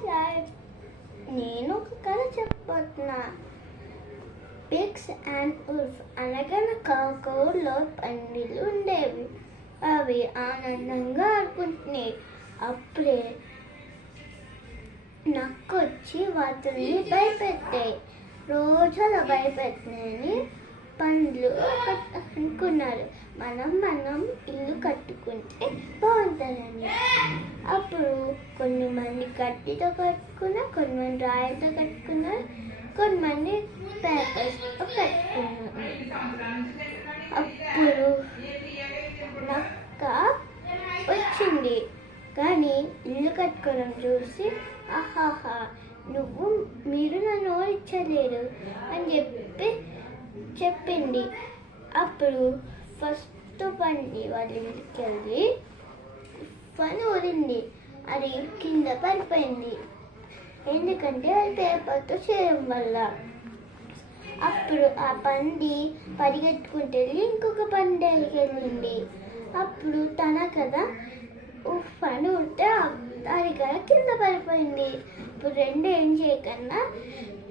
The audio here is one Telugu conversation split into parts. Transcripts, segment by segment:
హాయ్, నేను ఒక కథ చెప్పబోతున్నా. Pigs and wolf. అనగనగా ఒక ఊళ్ళో పందిళ్ళు ఉండేవి. అవి ఆనందంగా ఆడుకుంటున్నాయి. అప్పుడే నక్కొచ్చి వాటిని భయపెట్టాయి. రోజు అలా భయపెట్టినని పండ్లు అనుకున్నారు. మనం ఇల్లు కట్టుకుంటే బాగుంటుందని. అప్పుడు కొంతమంది గట్టితో కట్టుకున్నారు, కొంతమంది రాయితో కట్టుకున్నారు, కొంతమంది పేపర్స్తో కట్టుకున్నారు. అప్పుడు నక్క వచ్చింది, కానీ ఇల్లు కట్టుకోవడం చూసి ఆహాహా మీరు నన్ను ఓడించలేరు అని చెప్పింది. అప్పుడు ఫస్ట్ పండి వాళ్ళ ఇంటికి వెళ్ళి పని ఊరింది. అది కింద పడిపోయింది, ఎందుకంటే అది పేపర్తో చేయడం వల్ల. అప్పుడు ఆ పంది పరిగెత్తుకుంటూ వెళ్ళి ఇంకొక పందికి వెళ్ళింది. అప్పుడు తన కదా పని ఉంటే అది కదా కింద పడిపోయింది. ఇప్పుడు రెండు ఏం చేయకన్నా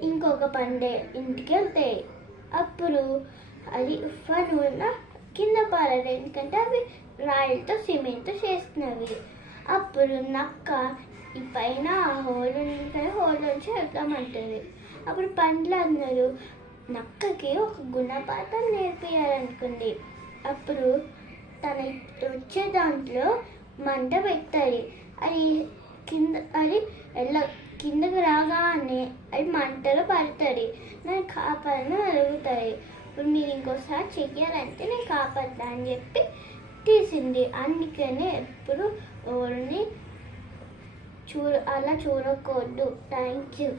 ఇంకొక పండే ఇంటికి వెళ్తాయి. అప్పుడు అది ఉఫ్ఫాను వల్ల కింద పారదు, ఎందుకంటే అవి రాయిలతో సిమెంట్తో చేస్తున్నవి. అప్పుడు నక్క ఈ పైన హోల్ ఉంది కదా, హోల్ నుంచి వెళ్తామంటుంది. అప్పుడు పండ్లు అన్నారు నక్కకి ఒక గుణపాఠం నేర్పియాలనుకుంది. అప్పుడు తన వచ్చే దాంట్లో మంట పెట్టాలి. అది కిందకు రాగానే అది మంటలో పడుతుంది. నన్ను కాపాడని అడుగుతాయి. ఇప్పుడు మీరు ఇంకోసారి చెయ్యాలంటే నేను కాపాడతా అని చెప్పి తీసింది. అందుకనే ఎప్పుడు ఎవరిని అలా చూడకూడదు. Thank you.